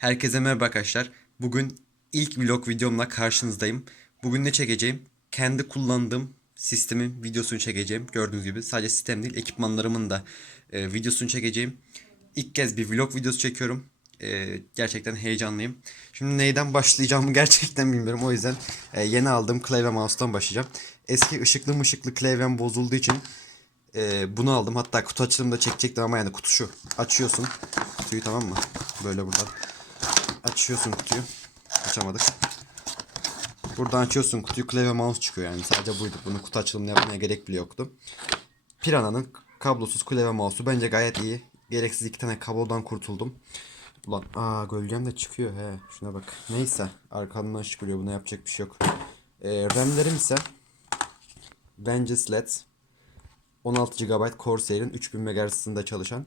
Herkese merhaba arkadaşlar. Bugün ilk vlog videomla karşınızdayım. Bugün ne çekeceğim? Kendi kullandığım sistemin videosunu çekeceğim. Gördüğünüz gibi sadece sistem değil ekipmanlarımın da e, videosunu çekeceğim. İlk kez bir vlog videosu çekiyorum. E, gerçekten heyecanlıyım. Şimdi neyden başlayacağımı gerçekten bilmiyorum. O yüzden e, yeni aldığım klavye mouse'dan başlayacağım. Eski ışıklı mışıklı klavyem bozulduğu için e, bunu aldım. Hatta kutu açılımda çekecektim ama yani kutu şu. Açıyorsun kutuyu tamam mı? Böyle buradan. Açıyorsun kutuyu. Açamadık. Buradan açıyorsun kutuyu klavye mouse çıkıyor yani. Sadece buydu. Bunu kutu açılımını yapmaya gerek bile yoktu. Piranha'nın kablosuz klavye mouse'u bence gayet iyi. Gereksiz iki tane kablodan kurtuldum. Ulan aa gölgem de çıkıyor he. Şuna bak. Neyse arkamdan çıkıyor. Buna yapacak bir şey yok. Ee, RAM'lerim ise bence LED 16 GB Corsair'in 3000 MHz'ında çalışan.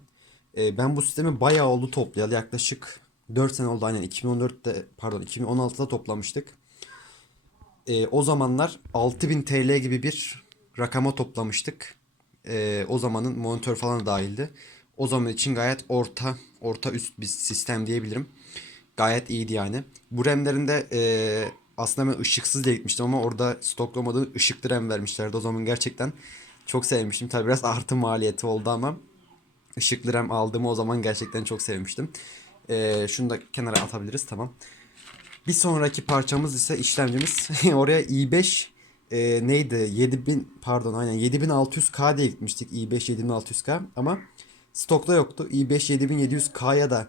Ee, ben bu sistemi bayağı oldu toplayalı. Yaklaşık 4 sene oldu aynen 2014'te pardon 2016'da toplamıştık. Ee, o zamanlar 6000 TL gibi bir rakama toplamıştık. Ee, o zamanın monitör falan dahildi. O zaman için gayet orta orta üst bir sistem diyebilirim. Gayet iyiydi yani. Bu RAM'lerinde ee, aslında ben ışıksız diye gitmiştim ama orada stoklamadığı ışıklı RAM vermişlerdi. O zaman gerçekten çok sevmiştim. Tabi biraz artı maliyeti oldu ama ışıklı RAM aldığımı o zaman gerçekten çok sevmiştim. Ee, şunu da kenara atabiliriz tamam. Bir sonraki parçamız ise işlemcimiz. Oraya i5 e, neydi? 7000 pardon aynen 7600K diye gitmiştik. i5 7600K ama stokta yoktu. i5 7700K'ya da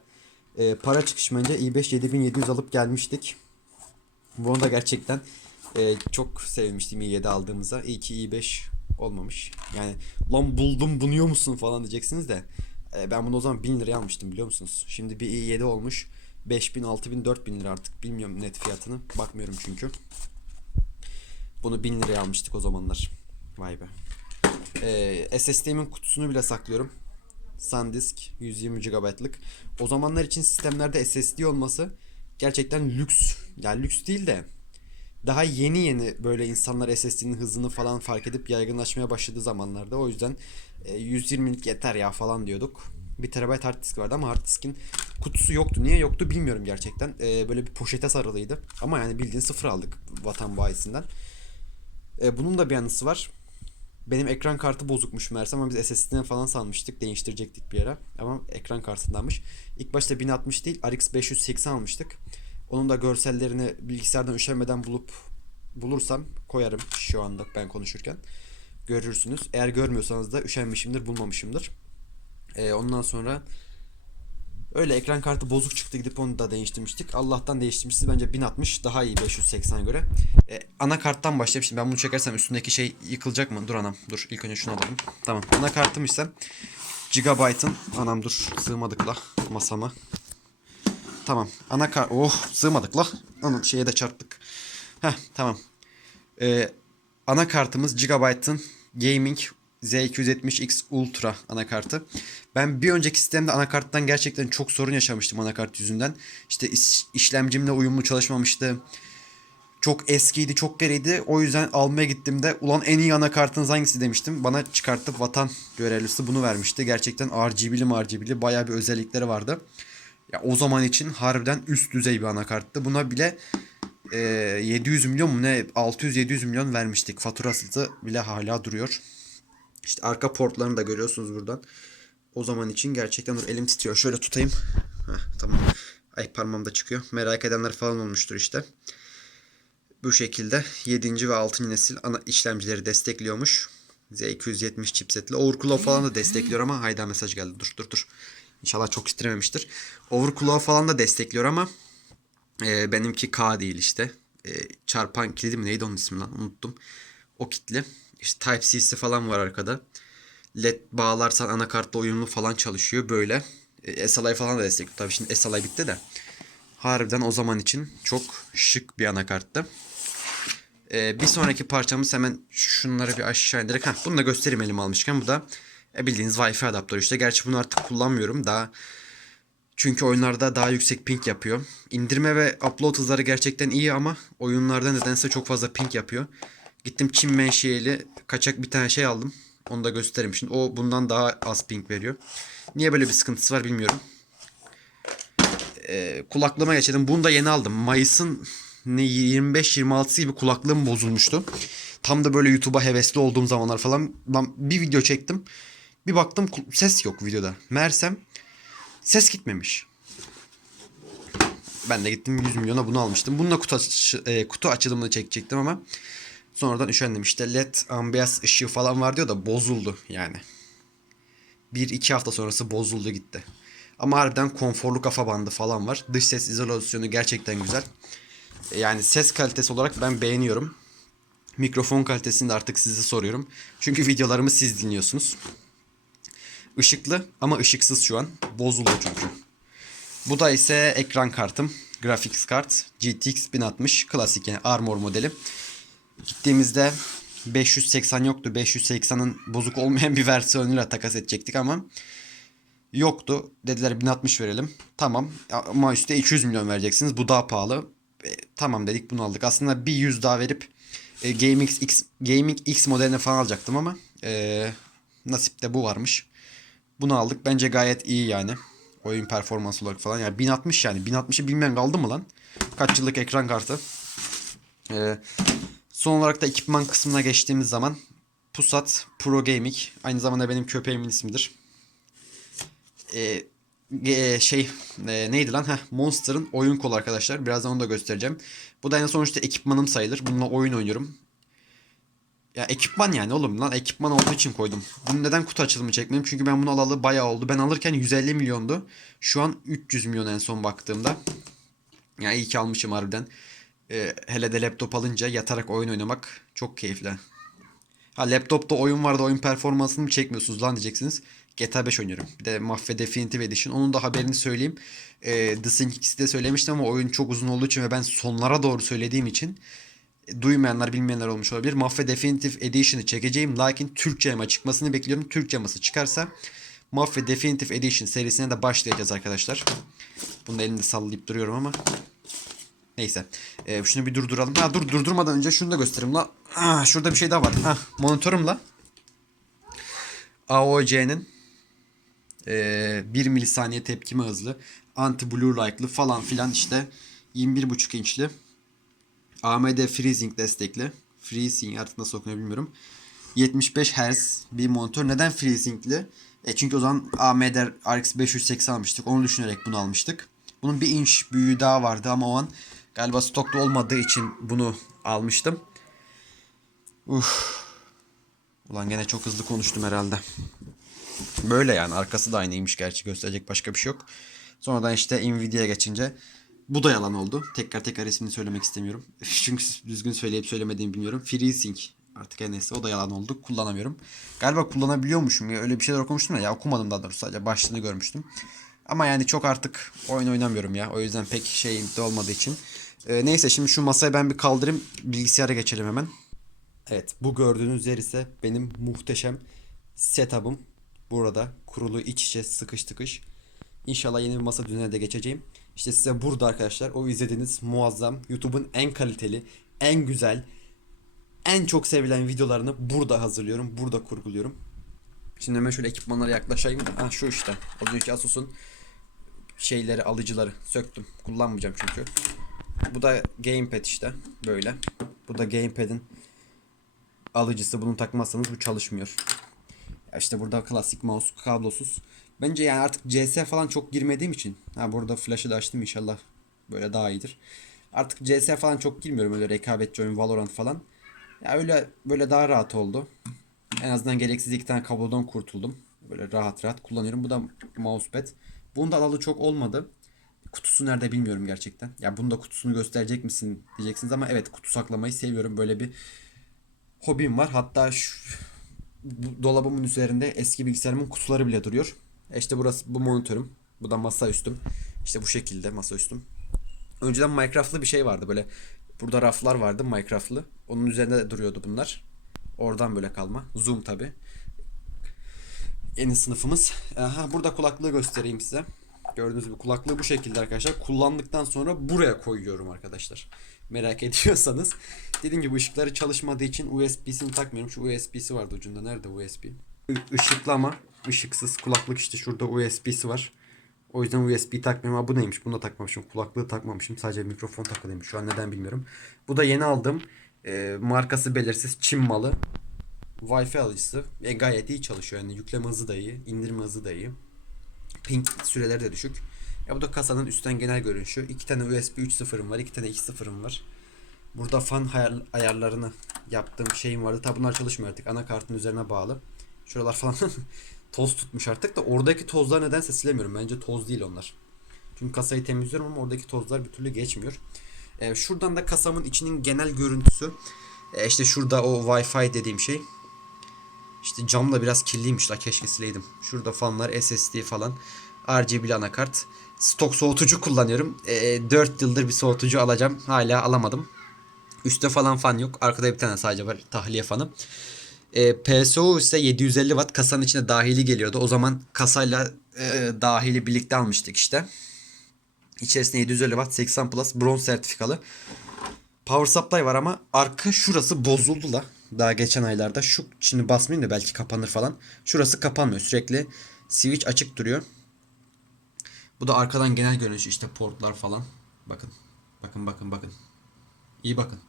e, para çıkışmayınca i5 7700 alıp gelmiştik. Bunu da gerçekten e, çok sevmiştim i7 aldığımıza. İyi ki i5 olmamış. Yani lan buldum bunuyor musun falan diyeceksiniz de. E, ben bunu o zaman 1000 liraya almıştım biliyor musunuz? Şimdi bir i7 olmuş. 5000, 6000, 4000 lira artık bilmiyorum net fiyatını. Bakmıyorum çünkü. Bunu 1000 liraya almıştık o zamanlar. Vay be. Ee, SSD'min kutusunu bile saklıyorum. SanDisk 120 GB'lık. O zamanlar için sistemlerde SSD olması gerçekten lüks. Yani lüks değil de daha yeni yeni böyle insanlar SSD'nin hızını falan fark edip yaygınlaşmaya başladığı zamanlarda. O yüzden e, 120'lik yeter ya falan diyorduk. 1 TB hard disk vardı ama hard diskin kutusu yoktu. Niye yoktu bilmiyorum gerçekten. E, böyle bir poşete sarılıydı. Ama yani bildiğin sıfır aldık vatan bayisinden. E, bunun da bir anısı var. Benim ekran kartı bozukmuş meğerse ama biz SSD'den falan sanmıştık. Değiştirecektik bir ara. Ama ekran kartındanmış. İlk başta 1060 değil RX 580 almıştık. Onun da görsellerini bilgisayardan üşenmeden bulup bulursam koyarım şu anda ben konuşurken. Görürsünüz. Eğer görmüyorsanız da üşenmişimdir, bulmamışımdır. Ee, ondan sonra öyle ekran kartı bozuk çıktı gidip onu da değiştirmiştik. Allah'tan değiştirmişiz. Bence 1060 daha iyi 580'e göre. Ee, anakarttan başlayayım. Şimdi ben bunu çekersem üstündeki şey yıkılacak mı? Dur anam. Dur ilk önce şunu alalım. Tamam. Anakartım ise Gigabyte'ın anam dur sığmadık la masama. Tamam. Anakart oh sığmadık la. Anam şeye de çarptık. Heh tamam. Ee, anakartımız Gigabyte'ın Gaming Z270X Ultra anakartı. Ben bir önceki sistemde anakarttan gerçekten çok sorun yaşamıştım anakart yüzünden. İşte iş- işlemcimle uyumlu çalışmamıştı. Çok eskiydi, çok geriydi. O yüzden almaya gittiğimde ulan en iyi anakartınız hangisi demiştim. Bana çıkartıp vatan görevlisi bunu vermişti. Gerçekten RGB'li RGB'li bayağı bir özellikleri vardı. Ya o zaman için harbiden üst düzey bir anakarttı. Buna bile e, 700 milyon mu ne 600-700 milyon vermiştik. Faturası bile hala duruyor. İşte arka portlarını da görüyorsunuz buradan. O zaman için gerçekten dur elim titriyor. Şöyle tutayım. Heh, tamam. Ay parmağım da çıkıyor. Merak edenler falan olmuştur işte. Bu şekilde 7. ve 6. nesil ana işlemcileri destekliyormuş. Z270 chipsetli. Overclock falan da destekliyor ama hayda mesaj geldi. Dur dur dur. İnşallah çok istrememiştir. Overclock falan da destekliyor ama e, benimki K değil işte. E, çarpan kilidi mi neydi onun ismi lan unuttum. O kitli. İşte Type-C'si falan var arkada. LED bağlarsan anakartla uyumlu falan çalışıyor böyle. E, SLI falan da destekliyor. Tabii şimdi SLI bitti de. Harbiden o zaman için çok şık bir anakarttı. E, bir sonraki parçamız hemen şunları bir aşağı indirerek. Heh, bunu da göstereyim elim almışken. Bu da e, bildiğiniz Wi-Fi adaptörü işte. Gerçi bunu artık kullanmıyorum. Daha çünkü oyunlarda daha yüksek ping yapıyor. İndirme ve upload hızları gerçekten iyi ama oyunlarda nedense çok fazla ping yapıyor. Gittim Çin menşeili kaçak bir tane şey aldım. Onu da göstereyim şimdi. O bundan daha az ping veriyor. Niye böyle bir sıkıntısı var bilmiyorum. e, kulaklığıma geçelim. Bunu da yeni aldım. Mayıs'ın ne 25-26'sı gibi kulaklığım bozulmuştu. Tam da böyle YouTube'a hevesli olduğum zamanlar falan ben bir video çektim. Bir baktım ses yok videoda. Meğersem ses gitmemiş. Ben de gittim 100 milyona bunu almıştım. Bununla kutu, açı- e, kutu açılımını çekecektim ama sonradan üşendim. İşte led ambiyans ışığı falan var diyor da bozuldu yani. Bir iki hafta sonrası bozuldu gitti. Ama harbiden konforlu kafa bandı falan var. Dış ses izolasyonu gerçekten güzel. E, Yani ses kalitesi olarak ben beğeniyorum. Mikrofon kalitesini de artık size soruyorum. Çünkü videolarımı siz dinliyorsunuz. Işıklı ama ışıksız şu an. Bozuldu çünkü. Bu da ise ekran kartım. Graphics kart GTX 1060 klasik yani Armor modeli. Gittiğimizde 580 yoktu. 580'ın bozuk olmayan bir versiyonuyla takas edecektik ama yoktu. Dediler 1060 verelim. Tamam ama üstte 200 milyon vereceksiniz. Bu daha pahalı. E, tamam dedik bunu aldık. Aslında bir 100 daha verip e, Gaming X Gaming X modelini falan alacaktım ama e, nasipte bu varmış. Bunu aldık. Bence gayet iyi yani. Oyun performansı olarak falan. Yani 1060 yani. 1060'ı bilmeyen kaldı mı lan? Kaç yıllık ekran kartı. Ee, son olarak da ekipman kısmına geçtiğimiz zaman Pusat Pro Gaming. Aynı zamanda benim köpeğimin ismidir. Ee, e, şey e, neydi lan? Heh, Monster'ın oyun kolu arkadaşlar. Birazdan onu da göstereceğim. Bu da en sonuçta ekipmanım sayılır. Bununla oyun oynuyorum. Ya ekipman yani oğlum lan ekipman olduğu için koydum. Bunu neden kutu açılımı çekmedim? Çünkü ben bunu alalı bayağı oldu. Ben alırken 150 milyondu. Şu an 300 milyon en son baktığımda. Ya iyi ki almışım harbiden. Ee, hele de laptop alınca yatarak oyun oynamak çok keyifli. Ha laptopta oyun vardı oyun performansını mı çekmiyorsunuz lan diyeceksiniz. GTA 5 oynuyorum. Bir de Mafia Definitive Edition. Onun da haberini söyleyeyim. Ee, The Sync X'i de söylemiştim ama oyun çok uzun olduğu için ve ben sonlara doğru söylediğim için duymayanlar bilmeyenler olmuş olabilir. Mafia Definitive Edition'ı çekeceğim. Lakin Türkçe yama çıkmasını bekliyorum. Türkçe yaması çıkarsa Mafia Definitive Edition serisine de başlayacağız arkadaşlar. Bunu da elimde sallayıp duruyorum ama. Neyse. Ee, şunu bir durduralım. Ha dur durdurmadan önce şunu da göstereyim la. Ah, şurada bir şey daha var. Ha monitörümle AOC'nin e, 1 milisaniye tepkime hızlı, anti blue light'lı falan filan işte 21.5 inçli AMD FreeSync destekli. FreeSync artık nasıl okunuyor bilmiyorum. 75 Hz bir monitör. Neden FreeSync'li? E çünkü o zaman AMD RX 580 almıştık. Onu düşünerek bunu almıştık. Bunun bir inç büyüğü daha vardı ama o an galiba stokta olmadığı için bunu almıştım. Uf. Ulan gene çok hızlı konuştum herhalde. Böyle yani arkası da aynıymış gerçi gösterecek başka bir şey yok. Sonradan işte Nvidia'ya geçince bu da yalan oldu. Tekrar tekrar ismini söylemek istemiyorum. Çünkü düzgün söyleyip söylemediğimi bilmiyorum. FreeSync artık her neyse o da yalan oldu. Kullanamıyorum. Galiba kullanabiliyormuşum ya öyle bir şeyler okumuştum da ya okumadım daha doğrusu sadece başlığını görmüştüm. Ama yani çok artık oyun oynamıyorum ya. O yüzden pek şeyim de olmadığı için. Ee, neyse şimdi şu masayı ben bir kaldırayım. Bilgisayara geçelim hemen. Evet bu gördüğünüz yer ise benim muhteşem setup'ım. Burada kurulu iç içe sıkış tıkış. İnşallah yeni bir masa düzenine de geçeceğim. İşte size burada arkadaşlar o izlediğiniz muazzam YouTube'un en kaliteli, en güzel, en çok sevilen videolarını burada hazırlıyorum. Burada kurguluyorum. Şimdi hemen şöyle ekipmanlara yaklaşayım. Ha şu işte. Az önceki Asus'un şeyleri, alıcıları söktüm. Kullanmayacağım çünkü. Bu da gamepad işte. Böyle. Bu da gamepad'in alıcısı. Bunu takmazsanız bu çalışmıyor. İşte burada klasik mouse kablosuz. Bence yani artık CS falan çok girmediğim için. Ha burada flash'ı da açtım inşallah böyle daha iyidir. Artık CS falan çok girmiyorum öyle rekabetçi oyun Valorant falan. Ya öyle böyle daha rahat oldu. En azından gereksiz iki tane kablodan kurtuldum. Böyle rahat rahat kullanıyorum. Bu da mousepad. Bunun da alalı çok olmadı. Kutusu nerede bilmiyorum gerçekten. Ya bunun da kutusunu gösterecek misin diyeceksiniz ama evet kutu saklamayı seviyorum. Böyle bir hobim var. Hatta şu dolabımın üzerinde eski bilgisayarımın kutuları bile duruyor. E İşte burası bu monitörüm. Bu da masa üstüm. İşte bu şekilde masa üstüm. Önceden Minecraft'lı bir şey vardı böyle. Burada raflar vardı Minecraft'lı. Onun üzerinde de duruyordu bunlar. Oradan böyle kalma. Zoom tabi. Yeni sınıfımız. Aha, burada kulaklığı göstereyim size. Gördüğünüz gibi kulaklığı bu şekilde arkadaşlar. Kullandıktan sonra buraya koyuyorum arkadaşlar. Merak ediyorsanız. Dediğim gibi ışıkları çalışmadığı için USB'sini takmıyorum. Şu USB'si vardı ucunda. Nerede USB? Işıklama. ışıksız kulaklık işte şurada USB'si var. O yüzden USB takmıyorum. Ha, bu neymiş? Bunu da takmamışım. Kulaklığı takmamışım. Sadece mikrofon takılıymış. Şu an neden bilmiyorum. Bu da yeni aldığım e, markası belirsiz Çin malı. Wi-Fi alıcısı. E, gayet iyi çalışıyor. Yani yükleme hızı da iyi. indirme hızı da iyi. Ping süreleri de düşük. Ya bu da kasanın üstten genel görünüşü. İki tane USB 3.0'ım var. iki tane 2.0'ım var. Burada fan ayar- ayarlarını yaptığım şeyim vardı. Tabi bunlar çalışmıyor artık. Anakartın üzerine bağlı. Şuralar falan toz tutmuş artık da oradaki tozlar nedense silemiyorum. Bence toz değil onlar. Çünkü kasayı temizliyorum ama oradaki tozlar bir türlü geçmiyor. Ee, şuradan da kasamın içinin genel görüntüsü. Ee, işte şurada o Wi-Fi dediğim şey. İşte cam da biraz kirliymiş la keşke sileydim. Şurada fanlar SSD falan. RGB anakart. Stok soğutucu kullanıyorum. Ee, 4 yıldır bir soğutucu alacağım. Hala alamadım. Üstte falan fan yok. Arkada bir tane sadece var tahliye fanı. E, PSO ise 750 watt kasanın içine dahili geliyordu. O zaman kasayla e, dahili birlikte almıştık işte. İçerisinde 750 watt 80 plus bronz sertifikalı. Power supply var ama arka şurası bozuldu la. Daha geçen aylarda. Şu şimdi basmayayım da belki kapanır falan. Şurası kapanmıyor. Sürekli switch açık duruyor. Bu da arkadan genel görünüş işte portlar falan. Bakın. Bakın bakın bakın. İyi bakın.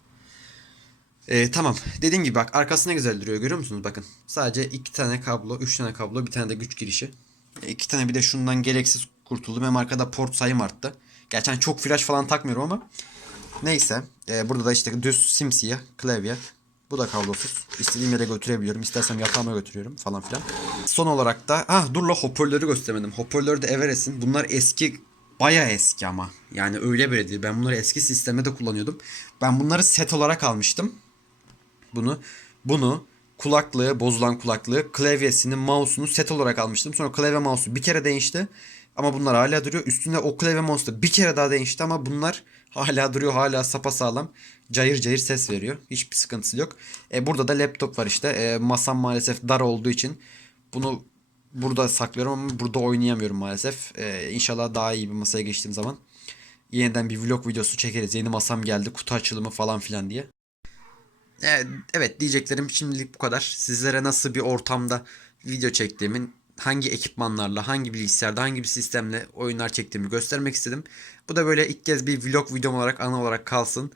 Ee, tamam. Dediğim gibi bak arkası ne güzel duruyor görüyor musunuz? Bakın. Sadece iki tane kablo, üç tane kablo, bir tane de güç girişi. E, iki tane bir de şundan gereksiz kurtuldum. Hem arkada port sayım arttı. Gerçi hani çok flash falan takmıyorum ama. Neyse. Ee, burada da işte düz simsiyah klavye. Bu da kablosuz. İstediğim yere götürebiliyorum. İstersem yatağıma götürüyorum falan filan. Son olarak da ah dur la hoparlörü göstermedim. Hoparlör de Everest'in. Bunlar eski baya eski ama. Yani öyle böyle değil. Ben bunları eski sistemde de kullanıyordum. Ben bunları set olarak almıştım bunu. Bunu kulaklığı, bozulan kulaklığı, klavyesini, mouse'unu set olarak almıştım. Sonra klavye mouse'u bir kere değişti. Ama bunlar hala duruyor. Üstünde o klavye mouse da bir kere daha değişti ama bunlar hala duruyor. Hala sapasağlam. Cayır cayır ses veriyor. Hiçbir sıkıntısı yok. E, burada da laptop var işte. E, masam maalesef dar olduğu için bunu burada saklıyorum ama burada oynayamıyorum maalesef. E, inşallah daha iyi bir masaya geçtiğim zaman yeniden bir vlog videosu çekeriz. Yeni masam geldi, kutu açılımı falan filan diye. Evet, evet diyeceklerim şimdilik bu kadar. Sizlere nasıl bir ortamda video çektiğimin, hangi ekipmanlarla, hangi bilgisayarda, hangi bir sistemle oyunlar çektiğimi göstermek istedim. Bu da böyle ilk kez bir vlog videom olarak ana olarak kalsın.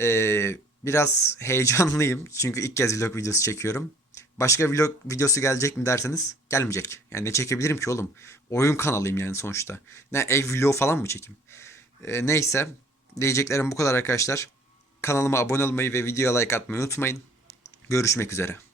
Ee, biraz heyecanlıyım çünkü ilk kez vlog videosu çekiyorum. Başka vlog videosu gelecek mi derseniz gelmeyecek. Yani ne çekebilirim ki oğlum? Oyun kanalıyım yani sonuçta. Ne ev vlogu falan mı çekeyim? Ee, neyse diyeceklerim bu kadar arkadaşlar. Kanalıma abone olmayı ve videoya like atmayı unutmayın. Görüşmek üzere.